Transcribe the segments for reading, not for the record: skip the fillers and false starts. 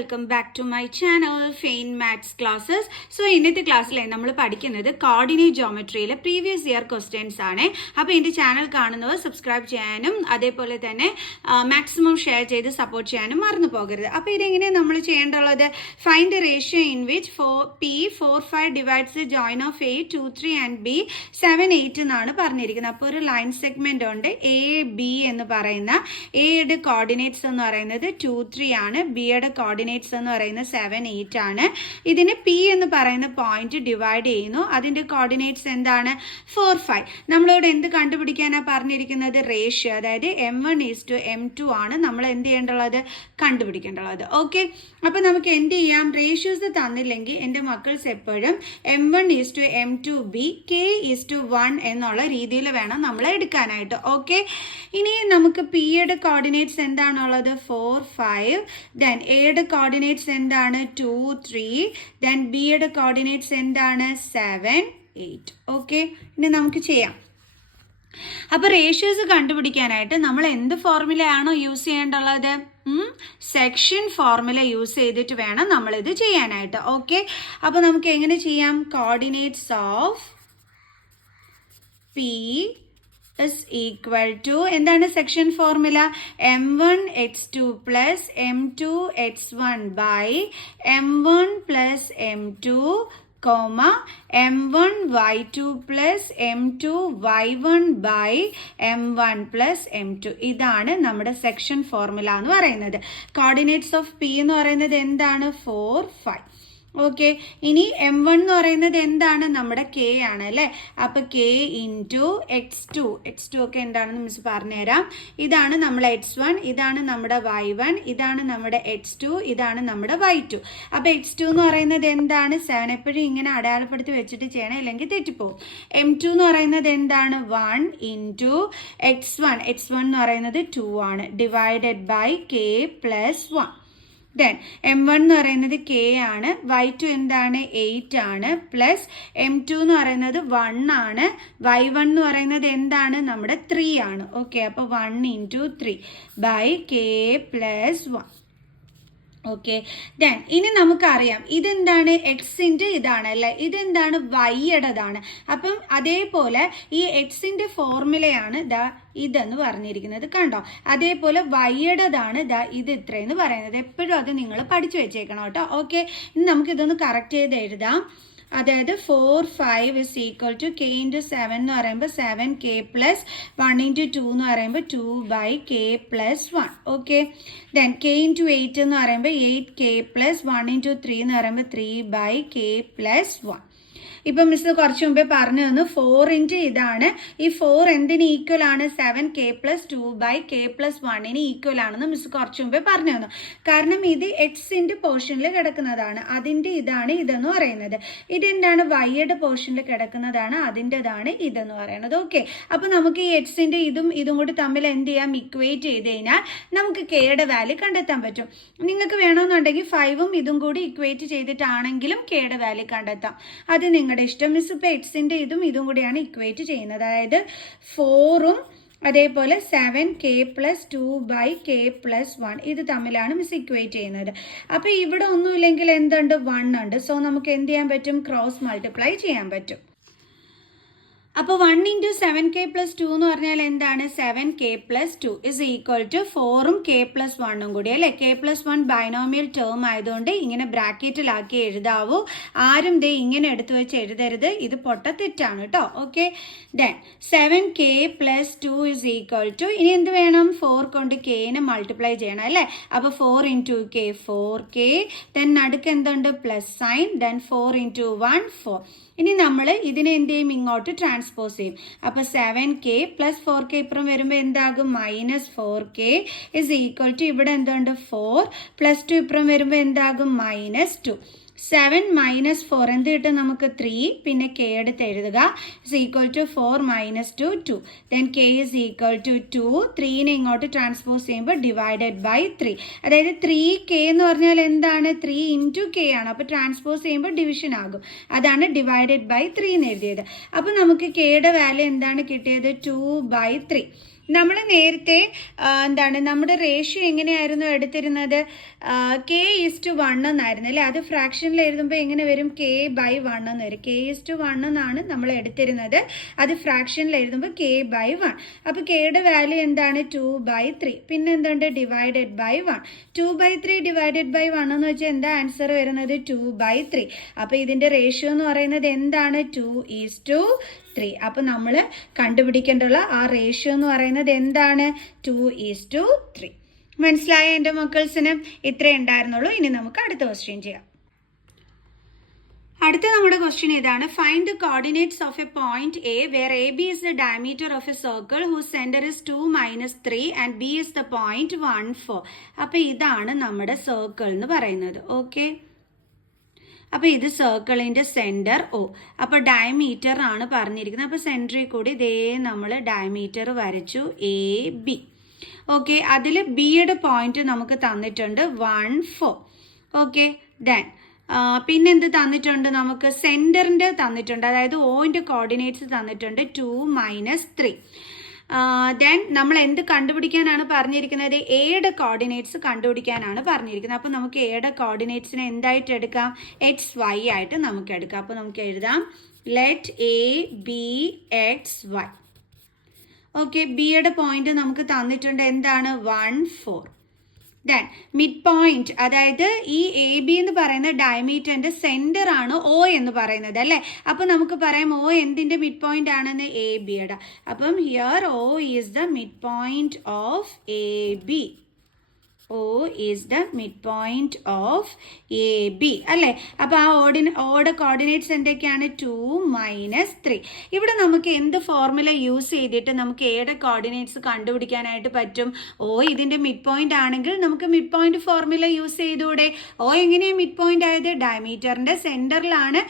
Welcome back to my channel fine maths classes. So ഇന്നത്തെ ക്ലാസ്സിൽ നമ്മൾ പഠിക്കുന്നത് കോർഡിനേറ്റ് ജോമെട്രിയിലെ പ്രീവിയസ് ഇയർ ക്വസ്റ്റ്യൻസ് ആണ്. അപ്പോൾ എൻ്റെ ചാനൽ കാണുന്നവർ സബ്സ്ക്രൈബ് ചെയ്യാനും അതേപോലെ തന്നെ മാക്സിമം ഷെയർ ചെയ്ത് സപ്പോർട്ട് ചെയ്യാനും മറന്നു പോകരുത്. അപ്പോൾ ഇതെങ്ങനെയാണ് നമ്മൾ ചെയ്യേണ്ടുള്ളത്? Find the ratio in which P 4, 5 divides the join of A 2, 3 and B 7, 8 എന്നാണ് പറഞ്ഞിരിക്കുന്നത്. അപ്പോൾ ഒരു ലൈൻ സെഗ്മെന്റ് ഉണ്ട്. A B എന്ന് പറയുന്ന എയുടെ കോർഡിനേറ്റ്സ് എന്ന് പറയുന്നത് 2, 3 ആണ്. ബിയുടെ കോർഡിനേറ്റ്സ് എന്ന് പറയുന്നത് 7, 8 ആണ്. ഇതിന് പി എന്ന് പറയുന്ന പോയിന്റ് ഡിവൈഡ് ചെയ്യുന്നു. അതിന്റെ കോർഡിനേറ്റ്സ് എന്താണ്? 4, 5. നമ്മളോട് എന്ത് കണ്ടുപിടിക്കാനാണ് പറഞ്ഞിരിക്കുന്നത്? റേഷ്യോ, അതായത് M1:M2 ആണ് നമ്മൾ എന്ത് ചെയ്യേണ്ടുള്ളത്? കണ്ടുപിടിക്കേണ്ടുള്ളത്. ഓക്കെ, അപ്പൊ നമുക്ക് എന്ത് ചെയ്യാം? റേഷ്യോസ് തന്നില്ലെങ്കിൽ എൻ്റെ മക്കൾസ് എപ്പോഴും M1:M2B K:1 എന്നുള്ള രീതിയിൽ വേണം നമ്മൾ എടുക്കാനായിട്ട്. ഓക്കെ, ഇനി നമുക്ക് പിയുടെ കോർഡിനേറ്റ്സ് എന്താണുള്ളത്? 4, 5. ദെൻ എയുടെ കോർഡിനേറ്റ്സ് എന്താണ്? 2, 3. ദെൻ ബിയുടെ കോർഡിനേറ്റ്സ് എന്താണ്? 7, 8. ഓക്കെ, ഇനി നമുക്ക് ചെയ്യാം. അപ്പൊ റേഷ്യോസ് കണ്ടുപിടിക്കാനായിട്ട് നമ്മൾ എന്ത് ഫോർമുലയാണോ യൂസ് ചെയ്യേണ്ടുള്ളത്? സെക്ഷൻ ഫോർമുല യൂസ് ചെയ്തിട്ട് വേണം നമ്മൾ ഇത് ചെയ്യാനായിട്ട്. ഓക്കെ, അപ്പൊ നമുക്ക് എങ്ങനെ ചെയ്യാം? Coordinates of P is equal to എന്താണ് section formula? M1x2 plus M2x1 by M1 plus M2 M1y2 plus M2y1 by M1 plus M2. ഇതാണ് നമ്മുടെ സെക്ഷൻ ഫോർമുല എന്ന് പറയുന്നത്. കോർഡിനേറ്റ്സ് ഓഫ് പി എന്ന് പറയുന്നത് എന്താണ്? 4, 5. ഓക്കെ, ഇനി M1 എന്ന് പറയുന്നത് എന്താണ്? നമ്മുടെ കെ ആണ് അല്ലേ? അപ്പൊ K ഇൻറ്റു x2 ഒക്കെ എന്താണെന്ന് മിസ് പറഞ്ഞുതരാം. ഇതാണ് നമ്മുടെ x1, ഇതാണ് നമ്മുടെ y1, ഇതാണ് നമ്മുടെ x2, ഇതാണ് നമ്മുടെ y2. അപ്പൊ x2 എന്ന് പറയുന്നത് എന്താണ്? 7. എപ്പോഴും ഇങ്ങനെ അടയാളപ്പെടുത്തി വെച്ചിട്ട് ചെയ്യണം, ഇല്ലെങ്കിൽ തെറ്റിപ്പോവും. M2 എന്ന് പറയുന്നത് എന്താണ്? 1 ഇൻറ്റു x1 എന്ന് പറയുന്നത് 2 ആണ്, divided by K plus 1. Then M1 എന്ന് പറയുന്നത് K ആണ്, Y2 എന്താണ്? 8 ആണ്, പ്ലസ് M2 എന്ന് പറയുന്നത് 1 ആണ്, Y1 എന്ന് പറയുന്നത് എന്താണ്? നമ്മുടെ 3 ആണ്. ഓക്കെ, അപ്പോൾ 1 into 3 by K plus 1. Okay, then ഇനി നമുക്കറിയാം ഇതെന്താണ്? എക്സിൻ്റെ ഇതാണ് അല്ലേ? ഇതെന്താണ്? വൈയുടേതാണ്. അപ്പം അതേപോലെ ഈ എക്സിൻ്റെ ഫോർമുലയാണ് ഇതെന്ന് പറഞ്ഞിരിക്കുന്നത്, കണ്ടോ? അതേപോലെ വൈയുടേതാണ് ഇത് ഇത്രയെന്ന് പറയുന്നത്. എപ്പോഴും അത് നിങ്ങൾ പഠിച്ചു വെച്ചേക്കണം കേട്ടോ. ഓക്കെ, ഇനി നമുക്കിതൊന്ന് കറക്റ്റ് ചെയ്ത് എഴുതാം. അതായത് 4, 5 is equal to K into 7 എന്ന് പറയുമ്പോൾ 7K plus 1 into 2 എന്ന് പറയുമ്പോൾ 2 by K plus 1. Okay, then K into 8 എന്ന് പറയുമ്പോൾ 8K plus 1 into 3 എന്ന് പറയുമ്പോൾ 3 by K plus 1. ഇപ്പം മിസ് കുറച്ച് മുമ്പേ പറഞ്ഞു തന്നു 4 ഇൻറ്റു ഇതാണ്. ഈ 4 എന്തിന് ഈക്വൽ ആണ്? 7K plus 2 by K plus 1ന് equal ആണെന്ന് മിസ് കുറച്ച് മുമ്പേ പറഞ്ഞു തന്നു. കാരണം ഇത് എക്സിൻ്റെ പോർഷനിൽ കിടക്കുന്നതാണ്, അതിൻ്റെ ഇതാണ് ഇതെന്ന് പറയുന്നത്. ഇതെന്താണ്? വൈയുടെ പോർഷനിൽ കിടക്കുന്നതാണ്, അതിൻ്റെതാണ് ഇതെന്ന് പറയുന്നത്. ഓക്കെ, അപ്പോൾ നമുക്ക് ഈ എക്സിൻ്റെ ഇതും കൂടി തമ്മിൽ എന്ത് ചെയ്യാം? ഇക്വേറ്റ് ചെയ്ത് കഴിഞ്ഞാൽ നമുക്ക് കെയുടെ വാല്യൂ കണ്ടെത്താൻ പറ്റും. നിങ്ങൾക്ക് വേണമെന്നുണ്ടെങ്കിൽ 5ഉം ഇതും കൂടി ഇക്വേറ്റ് ചെയ്തിട്ടാണെങ്കിലും കെയുടെ വാല്യൂ കണ്ടെത്താം, അത് നിങ്ങളുടെ ഇഷ്ടം. മിസ് ഇപ്പോൾ എക്സിൻ്റെ ഇതും കൂടിയാണ് ഇക്വേറ്റ് ചെയ്യുന്നത്. അതായത് 4ഉം അതേപോലെ 7K plus 2 by K plus 1 ഇത് തമ്മിലാണ് മിസ് ഇക്വേറ്റ് ചെയ്യുന്നത്. അപ്പോൾ ഇവിടെ ഒന്നുമില്ലെങ്കിൽ എന്തുണ്ട്? 1 ഉണ്ട്. സോ നമുക്ക് എന്ത് ചെയ്യാൻ പറ്റും? ക്രോസ് മൾട്ടിപ്ലൈ ചെയ്യാൻ പറ്റും. അപ്പോൾ 1 ഇൻറ്റു 7K plus 2 എന്ന് പറഞ്ഞാൽ എന്താണ്? 7K plus 2 is equal to 4ഉം K plus 1ഉം കൂടി അല്ലേ? K plus 1 ബൈനോമിയൽ ടേം ആയതുകൊണ്ട് ഇങ്ങനെ ബ്രാക്കറ്റിലാക്കി എഴുതാവൂ. ആരും ഇങ്ങനെ എടുത്തു വെച്ച് എഴുതരുത്, ഇത് പൊട്ട തെറ്റാണ് കേട്ടോ. Okay, then 7K plus 2 is equal to, ഇനി എന്ത് വേണം? 4 കൊണ്ട് Kനെ മൾട്ടിപ്ലൈ ചെയ്യണം അല്ലേ? അപ്പോൾ 4 ഇൻറ്റു K 4K, ദെൻ നടുക്ക് എന്തുണ്ട്? Plus sine, then 4 into 1 4. ഇനി നമ്മൾ ഇതിനെ എന്ത് ചെയ്യും? ഇങ്ങോട്ട് ട്രാൻസ്പോസ് ചെയ്യും. അപ്പോൾ 7K പ്ലസ് 4K ഇപ്പുറം വരുമ്പോൾ എന്താകും? -4K ഇസ് ഈക്വൽ ടു ഇവിടെ എന്തുണ്ട്? 4 പ്ലസ് 2 ഇപ്പുറം വരുമ്പോൾ എന്താകും? -2. 7 - 4 എന്ത് കിട്ടും നമുക്ക്? 3. പിന്നെ K എടുത്ത് എഴുതുക. Is equal to 4 - 2 2. Then K is equal to 2. 3നെ ഇങ്ങോട്ട് ട്രാൻസ്പോസ് ചെയ്യുമ്പോൾ ഡിവൈഡഡ് ബൈ 3. അതായത് 3K എന്ന് പറഞ്ഞാൽ എന്താണ്? 3 ഇൻറ്റു K ആണ്. അപ്പോൾ ട്രാൻസ്പോസ് ചെയ്യുമ്പോൾ ഡിവിഷൻ ആകും, അതാണ് ഡിവൈഡഡ് ബൈ 3 എന്ന് എഴുതിയത്. അപ്പോൾ നമുക്ക് Kയുടെ വാല്യൂ എന്താണ് കിട്ടിയത്? 2/3. നമ്മൾ നേരത്തെ എന്താണ് നമ്മുടെ റേഷ്യോ എങ്ങനെയായിരുന്നു എടുത്തിരുന്നത്? K:1 എന്നായിരുന്നു അല്ലേ? അത് ഫ്രാക്ഷനിൽ എഴുതുമ്പോൾ എങ്ങനെ വരും? K/1 എന്ന് വരും. K:1 എന്നാണ് നമ്മൾ എടുത്തിരുന്നത്. അത് ഫ്രാക്ഷനിൽ എഴുതുമ്പോൾ K/1. അപ്പോൾ കെയുടെ വാല്യൂ എന്താണ്? 2/3. പിന്നെ എന്തുണ്ട്? Divided by 1. 2/3 ഡിവൈഡഡ് ബൈ 1 എന്ന് വെച്ചാൽ എന്താ ആൻസർ വരുന്നത്? 2/3. അപ്പോൾ ഇതിൻ്റെ റേഷ്യോ എന്ന് പറയുന്നത് എന്താണ്? 2:3. അപ്പോൾ നമ്മൾ കണ്ടുപിടിക്കേണ്ടുള്ള ആ റേഷ്യോ എന്ന് പറയുന്നത് എന്താണ്? 2:3. മനസ്സിലായ എൻ്റെ മക്കൾസിന്? ഇത്രേ ഉണ്ടായിരുന്നുള്ളൂ. ഇനി നമുക്ക് അടുത്ത ക്വസ്റ്റ്യൻ ചെയ്യാം. അടുത്ത നമ്മുടെ ക്വസ്റ്റ്യൻ ഇതാണ്. Find the coordinates of a point A where A B is the diameter of a circle whose centre is 2 - 3 and B is the point 1, 4. അപ്പോൾ ഇതാണ് നമ്മുടെ സർക്കിൾ എന്ന് പറയുന്നത്. ഓക്കെ, അപ്പോൾ ഇത് സർക്കിളിൻ്റെ സെൻറ്റർ O. അപ്പോൾ ഡയമീറ്റർ ആണ് പറഞ്ഞിരിക്കുന്നത്. അപ്പോൾ സെൻറ്ററിൽ കൂടി ഇതേ നമ്മൾ ഡയമീറ്റർ വരച്ചു AB. ഓക്കെ, അതിൽ ബിയുടെ പോയിന്റ് നമുക്ക് തന്നിട്ടുണ്ട് 1, 4. ഓക്കെ, ദെൻ പിന്നെന്ത് തന്നിട്ടുണ്ട്? നമുക്ക് സെൻറ്ററിൻ്റെ തന്നിട്ടുണ്ട്, അതായത് Oൻ്റെ കോർഡിനേറ്റ്സ് തന്നിട്ടുണ്ട് 2 - 3. ദെൻ നമ്മൾ എന്ത് കണ്ടുപിടിക്കാനാണ് പറഞ്ഞിരിക്കുന്നത്? എയുടെ കോർഡിനേറ്റ്സ് കണ്ടുപിടിക്കാനാണ് പറഞ്ഞിരിക്കുന്നത്. അപ്പോൾ നമുക്ക് എയുടെ കോർഡിനേറ്റ്സിനെ എന്തായിട്ട് എടുക്കാം? XY ആയിട്ട് നമുക്ക് എടുക്കാം. അപ്പോൾ നമുക്ക് എഴുതാം let A be XY. Okay, ബിയുടെ പോയിന്റ് നമുക്ക് തന്നിട്ടുണ്ട് എന്താണ്? 1, 4. ദെൻ മിഡ് പോയിന്റ്, അതായത് ഈ എ ബി എന്ന് പറയുന്ന ഡയമീറ്ററിന്റെ സെന്റർ ആണ് O എന്ന് പറയുന്നത് അല്ലേ? അപ്പോൾ നമുക്ക് പറയാം O എന്തിന്റെ മിഡ് പോയിന്റ് ആണെന്ന്? എ ബിയുടെ. അപ്പം here O is the mid point of A B. O is the midpoint of AB അല്ലേ? അപ്പോൾ ആ ഓയുടെ കോർഡിനേറ്റ്സ് എന്തൊക്കെയാണ്? 2 - 3. ഇവിടെ നമുക്ക് എന്ത് ഫോർമുല യൂസ് ചെയ്തിട്ട് നമുക്ക് എയുടെ കോർഡിനേറ്റ്സ് കണ്ടുപിടിക്കാനായിട്ട് പറ്റും? O ഇതിൻ്റെ മിഡ് പോയിന്റ് ആണെങ്കിൽ നമുക്ക് മിഡ് പോയിന്റ് ഫോർമുല യൂസ് ചെയ്തുകൂടെ? O എങ്ങനെയാണ് മിഡ് പോയിന്റ് ആയത്? ഡയമീറ്ററിൻ്റെ സെൻറ്ററിലാണ്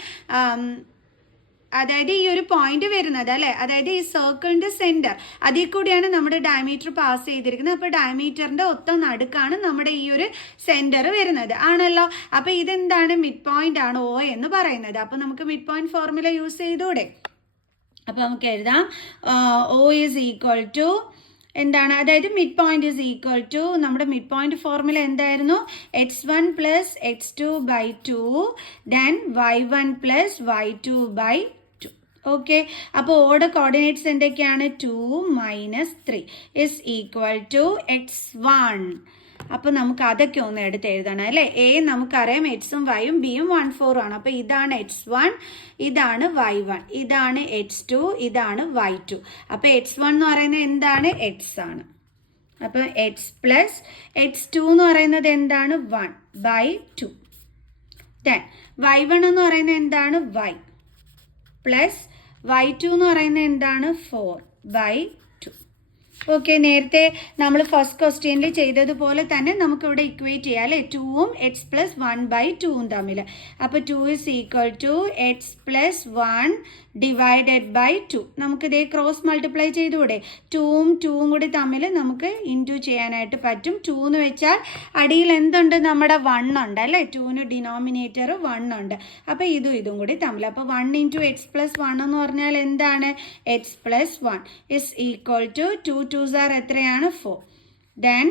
അതായത് ഈ ഒരു പോയിന്റ് വരുന്നത് അല്ലേ? അതായത് ഈ സർക്കിളിന്റെ സെന്റർ, അതിൽ കൂടിയാണ് നമ്മുടെ ഡയമീറ്റർ പാസ് ചെയ്തിരിക്കുന്നത്. അപ്പോൾ ഡയമീറ്ററിന്റെ ഒത്ത നടുക്കാണ് നമ്മുടെ ഈ ഒരു സെന്റർ വരുന്നത് ആണല്ലോ. അപ്പോൾ ഇതെന്താണ്? മിഡ് പോയിന്റ് ആണ് O എന്ന് പറയുന്നത്. അപ്പോൾ നമുക്ക് മിഡ് പോയിന്റ് ഫോർമുല യൂസ് ചെയ്തൂടെ? അപ്പോൾ നമുക്ക് എഴുതാം O ഈസ് ഈക്വൽ ടു എന്താണ്? അതായത് mid point is equal to, നമ്മുടെ മിഡ് പോയിന്റ് ഫോർമുല എന്തായിരുന്നു? x1 + x2/2 then y1 + y2/2. Okay, അപ്പോൾ ഓയുടെ കോർഡിനേറ്റ്സ് എന്തൊക്കെയാണ്? 2 - 3 ഇസ് ഈക്വൽ ടു x1. അപ്പോൾ നമുക്ക് അതൊക്കെ ഒന്ന് എടുത്ത് എഴുതണം അല്ലേ? എ നമുക്കറിയാം എക്സും വൈയും ബിയും 1, 4 ആണ്. അപ്പോൾ ഇതാണ് x1, ഇതാണ് y1, ഇതാണ് x2, ഇതാണ് y2. അപ്പോൾ x1 എന്ന് പറയുന്നത് എന്താണ്? x ആണ്. അപ്പോൾ x + x2 എന്ന് പറയുന്നത് എന്താണ്? 1/2. ദെൻ y1 എന്ന് പറയുന്നത് എന്താണ്? y പ്ലസ് y2 എന്ന് പറയുന്നത് എന്താണ്? 4/2. ഓക്കെ, നേരത്തെ നമ്മൾ ഫസ്റ്റ് ക്വസ്റ്റ്യനിൽ ചെയ്തതുപോലെ തന്നെ നമുക്കിവിടെ ഇക്വേറ്റ് ചെയ്യാം അല്ലേ? 2ഉം x + 1/2ഉം തമ്മിൽ. അപ്പോൾ 2 is equal to x + 1 divided by 2. നമുക്കിതേ ക്രോസ് മൾട്ടിപ്ലൈ ചെയ്തുകൂടെ? 2ഉം 2ഉം കൂടി തമ്മിൽ നമുക്ക് ഇൻറ്റു ചെയ്യാനായിട്ട് പറ്റും. 2 എന്ന് വെച്ചാൽ അടിയിൽ എന്തുണ്ട്? നമ്മുടെ 1 ഉണ്ട് അല്ലേ? 2ന് ഡിനോമിനേറ്റർ 1 ഉണ്ട്. അപ്പോൾ ഇതും കൂടി തമ്മിൽ. അപ്പോൾ 1 × x + 1 എന്ന് പറഞ്ഞാൽ എന്താണ്? x + 1 is equal to 2 2s are എത്രയാണ്? 4. Then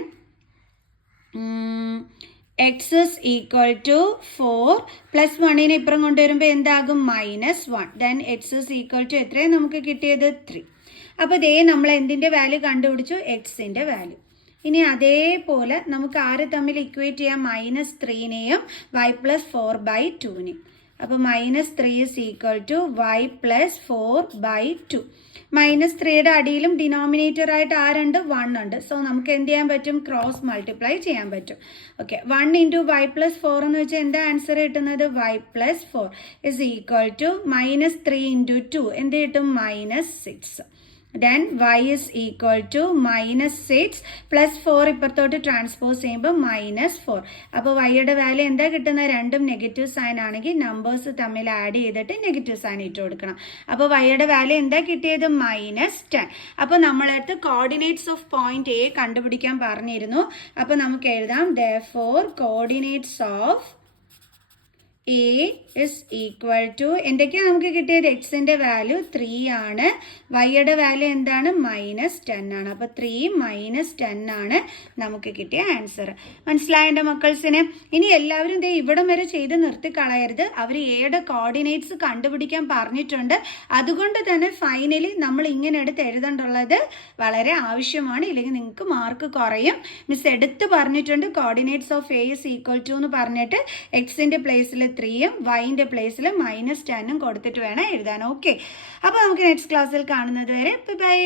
x is equal to 4 plus 1നെ ഇപ്പുറം കൊണ്ടുവരുമ്പോൾ എന്താകും? -1. Then x is equal to എത്രയാണ് നമുക്ക് കിട്ടിയത്? 3. അപ്പോൾ ഇതേ നമ്മൾ എന്തിൻ്റെ വാല്യൂ കണ്ടുപിടിച്ചു? എക്സിൻ്റെ വാല്യൂ. ഇനി അതേപോലെ നമുക്ക് ആരെ തമ്മിൽ ഇക്വേറ്റ് ചെയ്യാം? -3നെയും y + 4/2നെയും. അപ്പോൾ -3 is equal to y + 4/2. -3യുടെ അടിയിലും ഡിനോമിനേറ്റർ ആയിട്ട് ആരുണ്ട്? 1 ഉണ്ട്. സോ നമുക്ക് എന്ത് ചെയ്യാൻ പറ്റും? ക്രോസ് മൾട്ടിപ്ലൈ ചെയ്യാൻ പറ്റും. ഓക്കെ, 1 × y + 4 എന്ന് വെച്ചാൽ എന്താ ആൻസർ കിട്ടുന്നത്? y + 4 ഇസ് ഈക്വൽ ടു -3 × 2 എന്ത് കിട്ടും? -6. Then y is equal to -6 plus 4 ഇപ്പുറത്തോട്ട് ട്രാൻസ്പോസ് ചെയ്യുമ്പോൾ -4. അപ്പോൾ വൈയുടെ വാല്യൂ എന്താ കിട്ടുന്നത്? രണ്ടും നെഗറ്റീവ് സൈൻ ആണെങ്കിൽ നമ്പേഴ്സ് തമ്മിൽ ആഡ് ചെയ്തിട്ട് നെഗറ്റീവ് സൈൻ ഇട്ട് കൊടുക്കണം. അപ്പോൾ വൈയുടെ വാല്യൂ എന്താ കിട്ടിയത്? -10. അപ്പോൾ നമ്മളടുത്ത് കോർഡിനേറ്റ്സ് ഓഫ് പോയിന്റ് എ കണ്ടുപിടിക്കാൻ പറഞ്ഞിരുന്നു. അപ്പോൾ നമുക്ക് എഴുതാം therefore coordinates of A is equal to എന്തൊക്കെയാണ് നമുക്ക് കിട്ടിയത്? എക്സിൻ്റെ വാല്യൂ 3 ആണ്, വൈയുടെ വാല്യൂ എന്താണ്? -10 ആണ്. അപ്പോൾ 3 - 10 ആണ് നമുക്ക് കിട്ടിയ ആൻസർ. മനസ്സിലായ എൻ്റെ മക്കൾസിന്? ഇനി എല്ലാവരും ദേ ഇവിടം വരെ ചെയ്ത് നിർത്തിക്കളയരുത്. അവർ എയുടെ കോർഡിനേറ്റ്സ് കണ്ടുപിടിക്കാൻ പറഞ്ഞിട്ടുണ്ട്. അതുകൊണ്ട് തന്നെ ഫൈനലി നമ്മൾ ഇങ്ങനെ എടുത്ത് എഴുതേണ്ടുള്ളത് വളരെ ആവശ്യമാണ്, ഇല്ലെങ്കിൽ നിങ്ങൾക്ക് മാർക്ക് കുറയും. മിസ് എടുത്ത് പറഞ്ഞിട്ടുണ്ട് coordinates of A is equal to എന്ന് പറഞ്ഞിട്ട് എക്സിൻ്റെ പ്ലേസിൽ 3ഉം വൈൻ്റെ പ്ലേസിൽ -10ഉം കൊടുത്തിട്ട് വേണം എഴുതാൻ. ഓക്കെ, അപ്പോൾ നമുക്ക് നെക്സ്റ്റ് ക്ലാസ്സിൽ കാണുന്നത് വരെ ബൈ.